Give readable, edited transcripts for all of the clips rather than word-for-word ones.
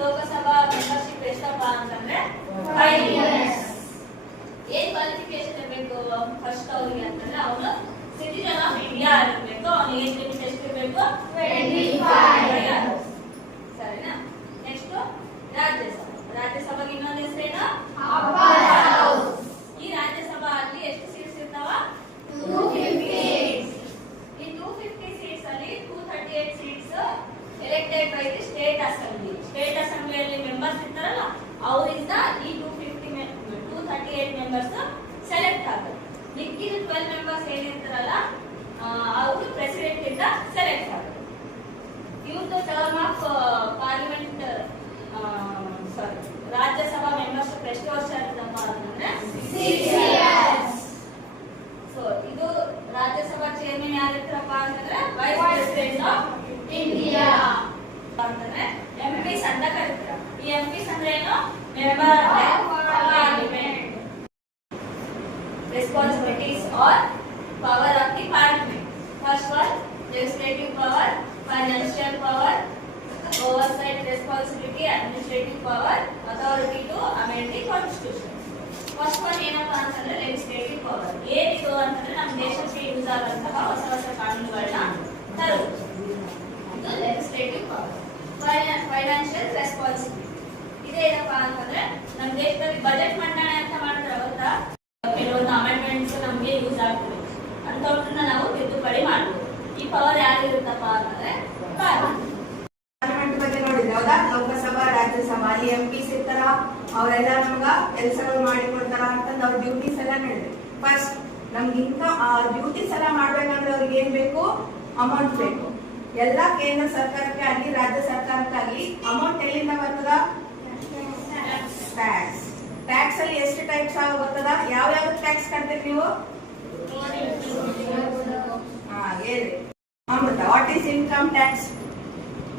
Lok Sabha membership ಎಷ್ಟಪ್ಪ ಅಂತಂದ್ರೆ 5 years. ಏನ್ ಕ್ವಾಲಿಫಿಕೇಶನ್ ಇರಬೇಕು ಫಸ್ಟ್ ಅವ್ರಿಗೆ ಅಂತಂದ್ರೆ ಅವನು ಸಿಟಿಜನ್ ಆಫ್ ಇಂಡಿಯಾ ಇರಬೇಕು. ಅವನಿಗೆ ಏಜ್ ಲಿಮಿಟ್ ಎಷ್ಟು ಇರಬೇಕು? 25. ಸರಿನಾ? ನೆಕ್ಸ್ಟ್ ರಾಜ್ಯಸಭೆಗೆ ಇನ್ನೊಂದು ಹೆಸರೇನು? ಈ ರಾಜ್ಯಸಭಾ ಅಲ್ಲಿ ಎಷ್ಟು ಸೀಟ್ಸ್ ಇರ್ತಾವ? 250. ಈ 250 ಸೀಟ್ಸ್ ಅಲ್ಲಿ 238 seats elected by the state assembly. State ಅಸೆಂಬ್ಲಿಯಲ್ಲಿ ಮೆಂಬರ್ಸ್ ಇರ್ತಾರಲ್ಲ ಅವರಿಂದ ಈ 238 ಮೆಂಬರ್ಸ್ ಸೆಲೆಕ್ಟ್ ಆಗ್ತಾರೆ. ಮಿಕ್ಕಿದ 12 ಮೆಂಬರ್ಸ್ ಏನಿರ್ತಾರಲ್ಲ ಅವರು ಪ್ರೆಸಿಡೆಂಟ್ ಇಂದ ಸೆಲೆಕ್ಟ್ ಆಗ್ತಾರೆ. ಇವ್ರದ್ದು term of parliament Rajya Sabha membership ಎಷ್ಟು ವರ್ಷ ಇರ್ತದಪ್ಪ ಅಂತಂದ್ರೆ 6 years. ಸೊ ಇದು ರಾಜ್ಯಸಭಾ ಚೇರ್ಮನ್ ಯಾರಿರ್ತಾರಪ್ಪ ಅಂತಂದ್ರೆ ವೈಸ್ ಪ್ರೆಸಿಡೆಂಟ್ ಆಫ್ ಇಂಡಿಯಾ ಅಂತಂದ್ರೆ ಎಂಪಿಸ್ ಅಂತ ಕರೀತಾರೆ. ಈ ಎಂಪಿಸ್ ಅಂದ್ರೆ ಏನು? Member of parliament. Responsibilities or power of the parliament. First one, legislative power, financial power, oversight responsibility, administrative power, authority to amend the constitution. First one ಏನಪ್ಪ ಅಂತಂದ್ರೆ legislative power. ಏನಿದು ಅಂತಂದ್ರೆ ನಮ್ಮ ದೇಶಕ್ಕೆ ಯೂಸ್ ಆಗುವಂತಹ ಹೊಸ ಕಾನೂನುಗಳನ್ನ ತರುವುದು. ಇದು legislative power. Financial responsibility. ಇದೇನಪ್ಪ ಅಂತಂದ್ರೆ ನಮ್ಮ ದೇಶದಲ್ಲಿ ಬಜೆಟ್ ಮಂಡನೆ ಅಂತ ಮಾಡ್ತಾರೆ. ಅವತ್ತಾ ಕೆಲವೊಂದು ಅಮೆಂಡ್ಮೆಂಟ್ಸ್ ನಮಗೆ ಯೂಸ್ ಆಗ್ತದೆ ಅಂತವ್ರನ್ನ ನಾವು ತಿದ್ದುಪಡಿ ಮಾಡಬಹುದು. ಈ ಪವರ್ ಯಾರಿರುತ್ತಪ್ಪ ಅಂತಂದ್ರೆ ಪಾರ್ಲಿಮೆಂಟ್ ಬಗ್ಗೆ ನೋಡಿದ್ರೆ ಹೌದಾ? ಲೋಕಸಭಾ ರಾಜ್ಯಸಭಾ ಅಲ್ಲಿ ಎಂಪಿಸ್ ಇರ್ತಾರ, ಅವರೆಲ್ಲ ನಮ್ಗ ಕೆಲಸಗಳು ಮಾಡಿಕೊಡ್ತಾರ ಅಂತಂದ್ ಅವ್ರ ಡ್ಯೂಟೀಸ್ ಎಲ್ಲ ನಡೆದಿದೆ. ಫಸ್ಟ್ ನಮ್ಗೆ ಡ್ಯೂಟೀಸ್ ಎಲ್ಲ ಮಾಡ್ಬೇಕಂದ್ರೆ ಅವ್ರಿಗೆ ಏನ್ ಬೇಕು? ಅಮೌಂಟ್ ಬೇಕು. ಎಲ್ಲ ಕೇಂದ್ರ ಸರ್ಕಾರಕ್ಕೆ ಆಗ್ಲಿ ರಾಜ್ಯ ಸರ್ಕಾರಕ್ಕಾಗ್ಲಿ ಅಮೌಂಟ್ ಎಲ್ಲಿಂದ ಬರ್ತದ? ಟ್ಯಾಕ್ಸ್. ಟ್ಯಾಕ್ಸ್ ಅಲ್ಲಿ ಎಷ್ಟು ಟೈಪ್ಸ್ ಆಗ ಬರ್ತದ? ಯಾವ ಟ್ಯಾಕ್ಸ್ ಕಟ್ತೀರಿ ನೀವು? ಹೇಳಿ Amrutha. What is income tax?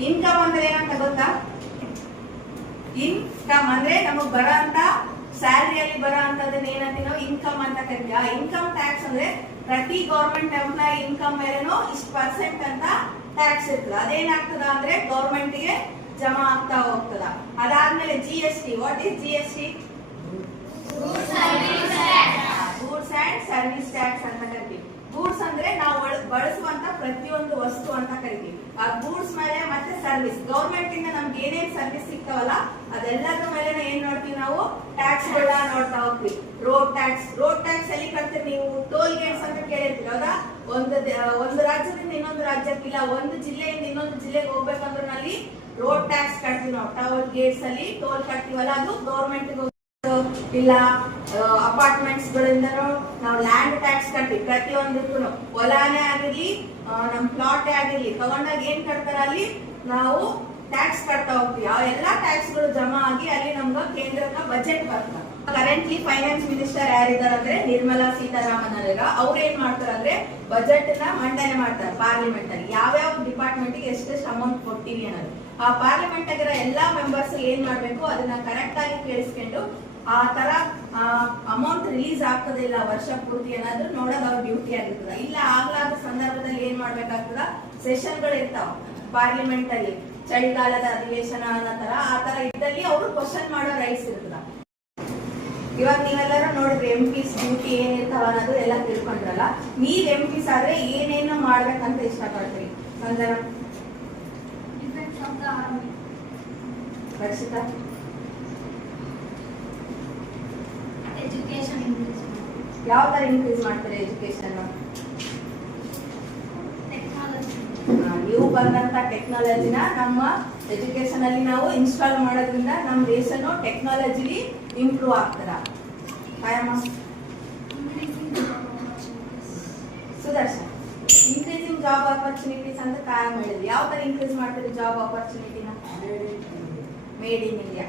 Income ಅಂದ್ರೆ ಏನಂತ ಗೊತ್ತಾ? ಇನ್ಕಮ್ ಅಂದ್ರೆ ನಮಗ್ ಬರೋ ಅಂತ ಸ್ಯಾಲರಿಯಲ್ಲಿ ಬರೋ ಅಂತದನ್ನ ಏನಂತೀವಿ ನಾವು? ಇನ್ಕಮ್ ಅಂತ ಕರಿತೀವಿ. ಆ ಇನ್ಕಮ್ ಟ್ಯಾಕ್ಸ್ ಅಂದ್ರೆ ಪ್ರತಿ ಗೌರ್ಮೆಂಟ್ ಎಂಪ್ಲಾಯ್ ಇನ್ಕಮ್ ಮೇಲೆನೂ ಇಷ್ಟು % ಅಂತ ಟ್ಯಾಕ್ಸ್ ಇರ್ತದ. ಅದೇನಾಗ್ತದ ಅಂದ್ರೆ ಗೌರ್ಮೆಂಟ್ ಗೆ ಜಮಾ ಆಗ್ತಾ ಹೋಗ್ತದ. ಅದಾದ್ಮೇಲೆ GST. What is GST? Goods and service tax ಅಂತ ಕರಿತೀವಿ. ಗೂಡ್ಸ್ ಅಂದ್ರೆ ನಾವು ಬಳಸುವಂತ ಪ್ರತಿಯೊಂದು ವಸ್ತು ಅಂತ ಕರಿತೀವಿ. ಆ ಗೂಡ್ಸ್ ಮೇಲೆ ಮತ್ತೆ ಸರ್ವಿಸ್, ಗೌರ್ಮೆಂಟ್ ಇಂದ ನಮ್ಗೆ ಏನೇನ್ ಸರ್ವಿಸ್ ಸಿಗ್ತಾವಲ್ಲ ಅದೆಲ್ಲದ್ರ ಮೇಲೆ ಏನ್ ನೋಡ್ತೀವಿ ನಾವು? ಟ್ಯಾಕ್ಸ್ ಗಳನ್ನ ನೋಡ್ತಾ ಹೋಗ್ತೀವಿ. Road tax. ರೋಡ್ ಟ್ಯಾಕ್ಸ್ ಎಲ್ಲಿ ಕಟ್ತೀರಿ ನೀವು? ಟೋಲ್ ಗೇಟ್ಸ್ ಅಂತ ಕೇಳಿರ್ತೀವಿ ಹೌದಾ? ಒಂದು ರಾಜ್ಯದಿಂದ ಇನ್ನೊಂದು ರಾಜ್ಯಕ್ಕಿಲ್ಲ, ಒಂದು ಜಿಲ್ಲೆಯಿಂದ ಇನ್ನೊಂದು ಜಿಲ್ಲೆಗೆ ಹೋಗ್ಬೇಕಂದ್ರೆ ಅಲ್ಲಿ ರೋಡ್ ಟ್ಯಾಕ್ಸ್ ಕಟ್ತೀವಿ ನಾವು. ಟೋಲ್ ಗೇಟ್ಸ್ ಅಲ್ಲಿ ಟೋಲ್ ಕಟ್ತೀವಲ್ಲ ಅದು ಗೌರ್ಮೆಂಟ್ ಇಲ್ಲ. ಅಪಾರ್ಟ್ಮೆಂಟ್ಸ್ ಗಳಿಂದನೂ ನಾವು ಲ್ಯಾಂಡ್ ಟ್ಯಾಕ್ಸ್ ಕಟ್ತೀವಿ. ಪ್ರತಿಯೊಂದಕ್ಕೂ ಹೊಲಾನೇ ಆಗಿರ್ಲಿ ನಮ್ ಪ್ಲಾಟೇ ಆಗಿರ್ಲಿ ತಗೊಂಡಾಗ ಏನ್ ಕಟ್ತಾರ ಅಲ್ಲಿ ನಾವು ಟ್ಯಾಕ್ಸ್ ಕಟ್ತಾ ಹೋಗ್ತೀವಿ. ಆ ಎಲ್ಲಾ ಟ್ಯಾಕ್ಸ್ ಗಳು ಜಮಾ ಆಗಿ ಅಲ್ಲಿ ನಮ್ಗ ಕೇಂದ್ರಕ್ಕ ಬಜೆಟ್ ಬರ್ತದೆ. ಕರೆಂಟ್ಲಿ ಫೈನಾನ್ಸ್ ಮಿನಿಸ್ಟರ್ ಯಾರಿದ್ದಾರೆ ಅಂದ್ರೆ ನಿರ್ಮಲಾ ಸೀತಾರಾಮನ್ ಅವರ. ಅವ್ರು ಏನ್ ಮಾಡ್ತಾರ ಅಂದ್ರೆ ಬಜೆಟ್ ನ ಮಂಡನೆ ಮಾಡ್ತಾರೆ ಪಾರ್ಲಿಮೆಂಟ್ ಅಲ್ಲಿ. ಯಾವ್ಯಾವ ಡಿಪಾರ್ಟ್ಮೆಂಟ್ ಗೆ ಎಷ್ಟೆಷ್ಟು ಅಮೌಂಟ್ ಕೊಡ್ತೀವಿ ಅನ್ನೋದು ಆ ಪಾರ್ಲಿಮೆಂಟ್ ಆಗಿರೋ ಎಲ್ಲಾ ಮೆಂಬರ್ಸ್ ಏನ್ ಮಾಡ್ಬೇಕು ಅದನ್ನ ಕರೆಕ್ಟ್ ಆಗಿ ಕೇಳಿಸ್ಕೊಂಡು ಆ ತರ ಅಮೌಂಟ್ ರಿಲೀಸ್ ಆಗ್ತದಿಲ್ಲ ವರ್ಷ ಪೂರ್ತಿ ಏನಾದ್ರೂ ನೋಡೋದು ಅವ್ರ ಡ್ಯೂಟಿ ಆಗಿರ್ತದ. ಇಲ್ಲ ಆಗ್ಲಾದ ಸಂದರ್ಭದಲ್ಲಿ ಏನ್ ಮಾಡ್ಬೇಕಾಗ್ತದ? ಸೆಷನ್ ಗಳು ಇರ್ತಾವ ಪಾರ್ಲಿಮೆಂಟ್ ಅಲ್ಲಿ, ಚಳಿಗಾಲದ ಅಧಿವೇಶನ ಅನ್ನೋ ತರ. ಆ ತರ ಇದ್ದಲ್ಲಿ ಅವರು ಕ್ವಶನ್ ಮಾಡೋ ರೈಟ್ಸ್ ಇರ್ತದ. ಇವಾಗ ನೀವೆಲ್ಲರೂ ನೋಡಿದ್ರಿ ಎಂಪಿಸ್ ಡ್ಯೂಟಿ ಏನಿರ್ತಾವ ಅನ್ನೋದು ಎಲ್ಲ ತಿಳ್ಕೊಂಡ್ರಲ್ಲ. ನೀವ್ ಎಂಪಿಸ್ ಆದ್ರೆ ಏನೇನು ಮಾಡ್ಬೇಕಂತ ಇಷ್ಟಪಡ್ತೀರಿ? ಸಂದನ ರಕ್ಷಿತಾ? Education increase. ಯಾವ ತರ ಇನ್ಕ್ರೀಸ್ ಮಾಡ್ತಾರೆ ಎಜುಕೇಶನ್? ನೀವು ಬಂದಂತ ಟೆಕ್ನಾಲಜಿನ ನಮ್ಮ ಎಜುಕೇಶನ್ ಅಲ್ಲಿ ನಾವು ಇನ್ಸ್ಟಾಲ್ ಮಾಡೋದ್ರಿಂದ ನಮ್ಮ ದೇಶನು ಟೆಕ್ನಾಲಜಿಲಿ ಇಂಪ್ರೂವ್ ಆಗ್ತದ. ಸುದರ್ಶನ್, ಇನ್ಕ್ರೀಸಿಂಗ್ ಜಾಬ್ ಆಪರ್ಚುನಿಟೀಸ್ ಅಂತ ಕಾಯಂ ಹೇಳಿದ್ವಿ. ಯಾವ ತರ ಇನ್ಕ್ರೀಸ್ ಮಾಡ್ತೀರಿ ಜಾಬ್ ಆಪರ್ಚುನಿಟಿನ? Made in India,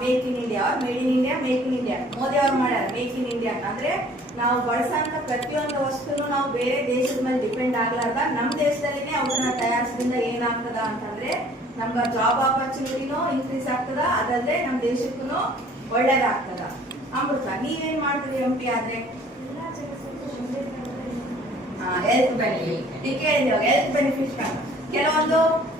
make in India, made in India, make in India. Modi ಅವ್ರು ಮಾಡ್ಯಾರ ಮೇಕ್ ಇನ್ ಇಂಡಿಯಾ. ಅಂದ್ರೆ ನಾವು ಬಳಸಂತ ಪ್ರತಿಯೊಂದು ವಸ್ತುನು ನಾವು ಬೇರೆ ದೇಶದ ಮೇಲೆ ಡಿಪೆಂಡ್ ಆಗ್ಲಾರ್ದ ನಮ್ಮ ದೇಶದಲ್ಲಿನೇ ಅವನ್ನ ತಯಾರಿಸೋದ್ರಿಂದ ಏನಾಗ್ತದ ಅಂತಂದ್ರೆ ನಮ್ಗ ಜಾಬ್ ಆಪರ್ಚುನಿಟಿನೂ ಇನ್ಕ್ರೀಸ್ ಆಗ್ತದ, ಅದಲ್ಲದೆ ನಮ್ಮ ದೇಶಕ್ಕೂ ಒಳ್ಳೇದಾಗ್ತದ. ಅಮೃತ, ನೀವೇನ್ ಮಾಡ್ತೀರಿ MP ಆದ್ರೆ? Health benefit. ಹೆಲ್ತ್ ಬೆನಿಫಿಟ್ ಕೆಲವೊಂದು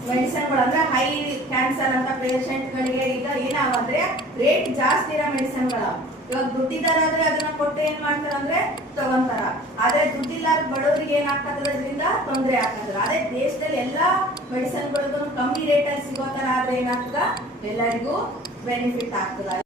ಮೆಡಿಸಿನ್ಗಳು ಅಂದ್ರೆ ಹೈ ಕ್ಯಾನ್ಸರ್ ಅಂತ ಪೇಷಂಟ್ ಗಳಿಗೆ ಈಗ ಏನಾವಂದ್ರೆ ರೇಟ್ ಜಾಸ್ತಿ ಇರೋ ಮೆಡಿಸಿನ್ಗಳು. ಇವಾಗ ದುಡ್ಡಿದ್ದಾರಾದ್ರೆ ಅದನ್ನ ಕೊಟ್ಟು ಏನ್ ಮಾಡ್ತಾರ ಅಂದ್ರೆ ತಗೊಂತಾರ. ಆದ್ರೆ ದುಡ್ಡಿಲ್ಲಾರ ಬಡವರಿಗೆ ಏನಾಗ್ತದ ಅದರಿಂದ ತೊಂದರೆ ಆಗ್ತದ. ಅದೇ ದೇಶದಲ್ಲಿ ಎಲ್ಲಾ ಮೆಡಿಸಿನ್ಗಳಿಗೂ ಕಮ್ಮಿ ರೇಟ್ ಅಲ್ಲಿ ಸಿಗೋ ತರ ಆದ್ರೆ ಏನಾಗ್ತದ ಎಲ್ಲರಿಗೂ ಬೆನಿಫಿಟ್ ಆಗ್ತದ.